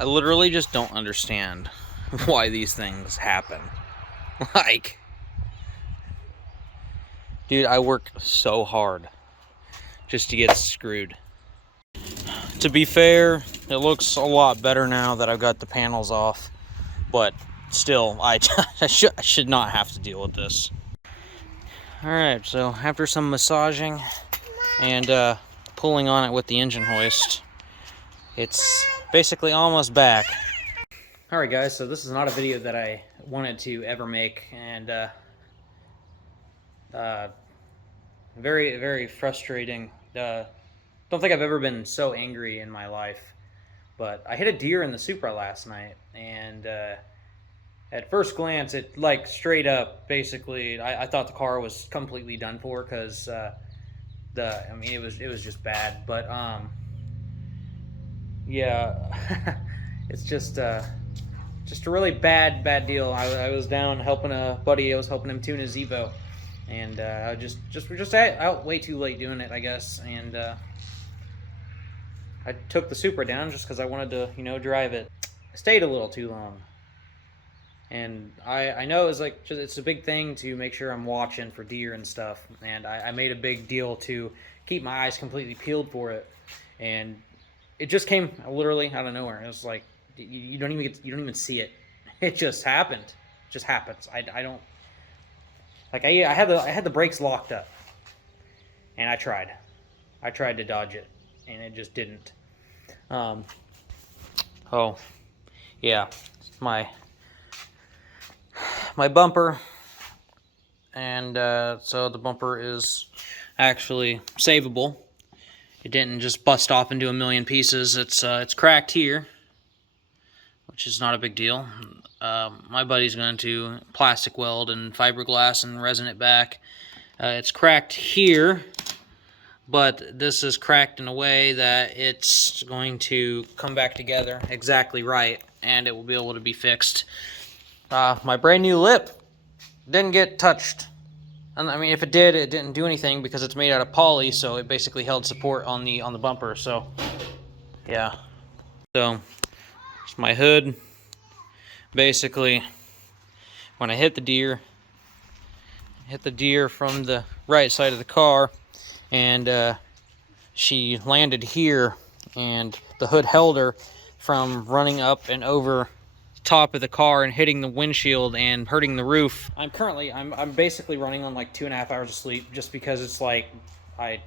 I literally just don't understand why these things happen. Like, dude, I work so hard just to get screwed. To be fair, it looks a lot better now that I've got the panels off, but still, I should not have to deal with this. Alright, so after some massaging and pulling on it with the engine hoist, it's basically almost back. Alright guys, so this is not a video that I wanted to ever make, and very, very frustrating. Don't think I've ever been so angry in my life, but I hit a deer in the Supra last night, and at first glance, it, like, straight up, basically, I thought the car was completely done for, because I mean, it was just bad, but yeah, it's just a really bad deal. I was down helping a buddy. I was helping him tune his Evo, and I we're just out way too late doing it, I guess, and I took the Supra down just because I wanted to, you know, drive it. I stayed a little too long. And I know it's like, it's a big thing to make sure I'm watching for deer and stuff. And I made a big deal to keep my eyes completely peeled for it. And it just came literally out of nowhere. It was like, you don't even see it. It just happened. It just happens. I don't, like, I had the brakes locked up. And I tried to dodge it, and it just didn't. Oh, yeah, my bumper, and so the bumper is actually savable. It didn't just bust off into a million pieces. It's cracked here, which is not a big deal. My buddy's going to plastic weld and fiberglass and resin it back. It's cracked here, but this is cracked in a way that it's going to come back together exactly right, and it will be able to be fixed. My brand new lip didn't get touched. And I mean, if it did, it didn't do anything because it's made out of poly, so it basically held support on the bumper. So, yeah. So, it's my hood. Basically, when I hit the deer from the right side of the car, and she landed here, and the hood held her from running up and over the top of the car and hitting the windshield and hurting the roof. I'm basically running on like 2.5 hours of sleep, just because it's like, I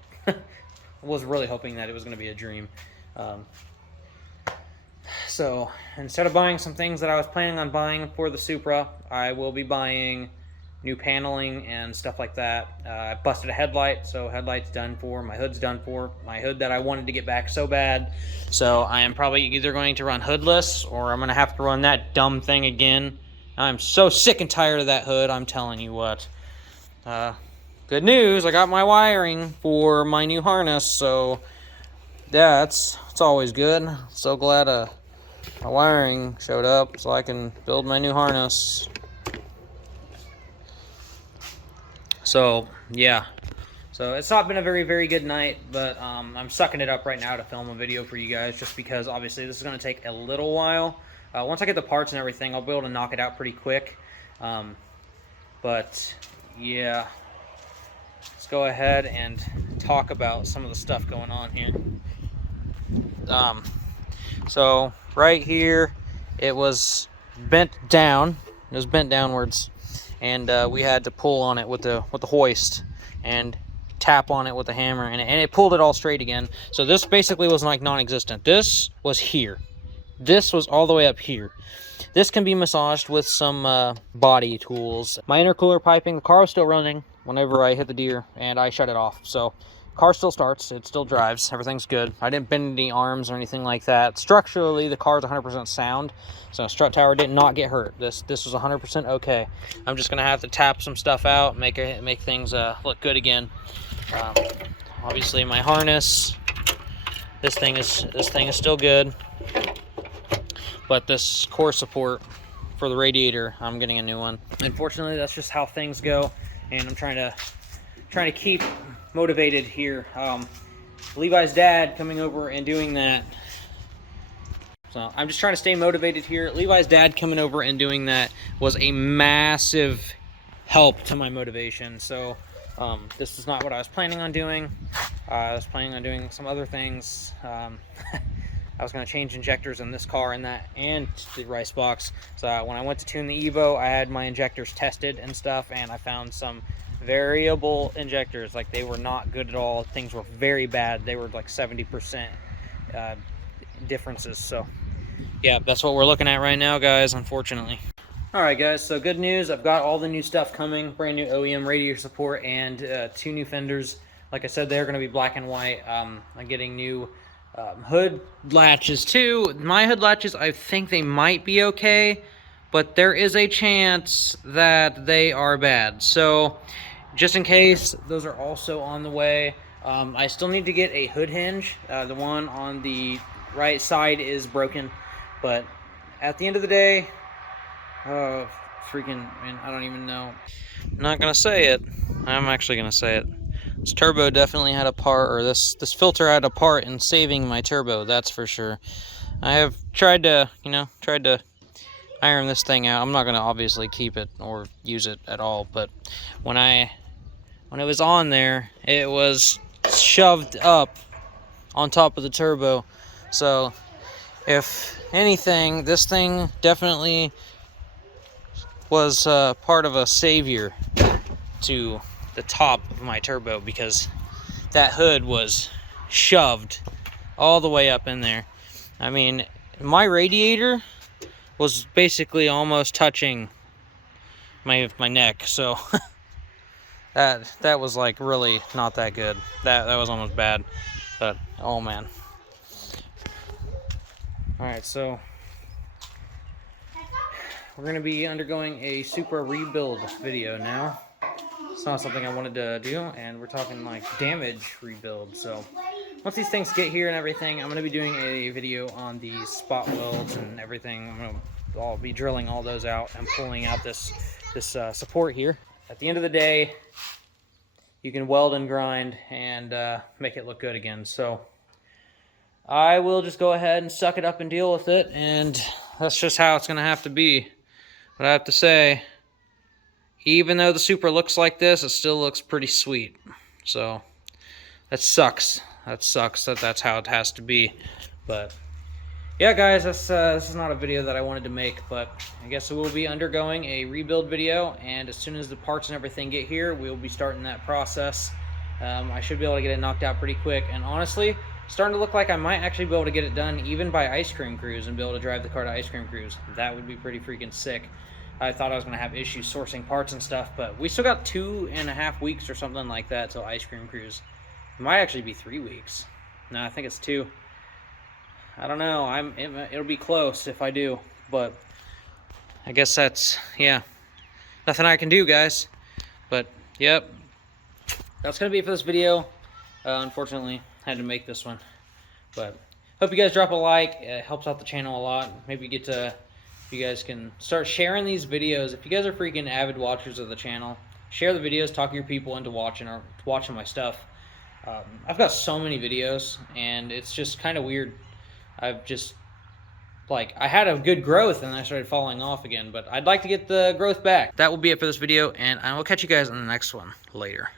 was really hoping that it was going to be a dream. So instead of buying some things that I was planning on buying for the Supra, I will be buying new paneling and stuff like that. I busted a headlight, so headlight's done for. My hood's done for. My hood that I wanted to get back so bad. So I am probably either going to run hoodless, or I'm going to have to run that dumb thing again. I'm so sick and tired of that hood, I'm telling you what. Good news, I got my wiring for my new harness, so yeah, it's always good. So glad my wiring showed up so I can build my new harness. So, yeah. So, it's not been a very, very good night, but I'm sucking it up right now to film a video for you guys, just because, obviously, this is going to take a little while. Once I get the parts and everything, I'll be able to knock it out pretty quick. But, yeah. Let's go ahead and talk about some of the stuff going on here. So, right here, it was bent down. It was bent downwards. And we had to pull on it with the hoist and tap on it with the hammer, and it pulled it all straight again. So this basically was like non-existent. This was here. This was all the way up here. This can be massaged with some body tools. My intercooler piping, the car was still running whenever I hit the deer, and I shut it off. So car still starts, it still drives, everything's good. I didn't bend any arms or anything like that. Structurally, the car is 100% sound, so strut tower did not get hurt. This was 100% okay. I'm just gonna have to tap some stuff out, make things look good again. Obviously, my harness, this thing is still good, but this core support for the radiator, I'm getting a new one. Unfortunately, that's just how things go, and I'm trying to keep motivated here. Levi's dad coming over and doing that So I'm just trying to stay motivated here. Levi's dad coming over and doing that was a massive help to my motivation. So this is not what I was planning on doing. I was planning on doing some other things. I was going to change injectors in this car and that, and the rice box. So when I went to tune the Evo, I had my injectors tested and stuff, and I found some variable injectors. Like, they were not good at all. Things were very bad. They were like 70% differences. So yeah, that's what we're looking at right now, guys, unfortunately. All right, guys, so good news. I've got all the new stuff coming. Brand new OEM radiator support and 2 new fenders. Like I said, they're going to be black and white. I'm getting new hood latches too. My hood latches, I think they might be okay, but there is a chance that they are bad. So just in case, those are also on the way. I still need to get a hood hinge. The one on the right side is broken, but at the end of the day, freaking, man, I don't even know. I'm not gonna say it. I'm actually gonna say it. This turbo definitely had a part, or this filter had a part in saving my turbo, that's for sure. I have tried to, iron this thing out. I'm not gonna obviously keep it or use it at all, but when it was on there, it was shoved up on top of the turbo. So if anything, this thing definitely was part of a savior to the top of my turbo, because that hood was shoved all the way up in there. I mean, my radiator was basically almost touching my neck, so that was like really not that good. That was almost bad, but oh man. All right, so we're gonna be undergoing a Supra rebuild video now. It's not something I wanted to do, and we're talking like damage rebuild. So once these things get here and everything, I'm going to be doing a video on the spot welds and everything. I'll be drilling all those out and pulling out this support here. At the end of the day, you can weld and grind and make it look good again. So I will just go ahead and suck it up and deal with it, and that's just how it's going to have to be. But I have to say, even though the Supra looks like this, it still looks pretty sweet. So that sucks. That sucks that that's how it has to be. But yeah, guys, this is not a video that I wanted to make, but I guess we will be undergoing a rebuild video, and as soon as the parts and everything get here, we'll be starting that process. I should be able to get it knocked out pretty quick, and honestly, starting to look like I might actually be able to get it done even by ice cream cruise and be able to drive the car to ice cream cruise. That would be pretty freaking sick. I thought I was going to have issues sourcing parts and stuff, but we still got 2.5 weeks or something like that till ice cream cruise. It might actually be 3 weeks. No, I think it's 2. I don't know. It'll be close if I do, but I guess that's, yeah, nothing I can do, guys. But yep, that's gonna be it for this video. Unfortunately, I had to make this one, but hope you guys drop a like. It helps out the channel a lot. Maybe get to, you guys can start sharing these videos. If you guys are freaking avid watchers of the channel, share the videos, talk your people into watching my stuff. I've got so many videos, and it's just kind of weird. I've just, like, I had a good growth, and I started falling off again, but I'd like to get the growth back. That will be it for this video, and I will catch you guys in the next one later.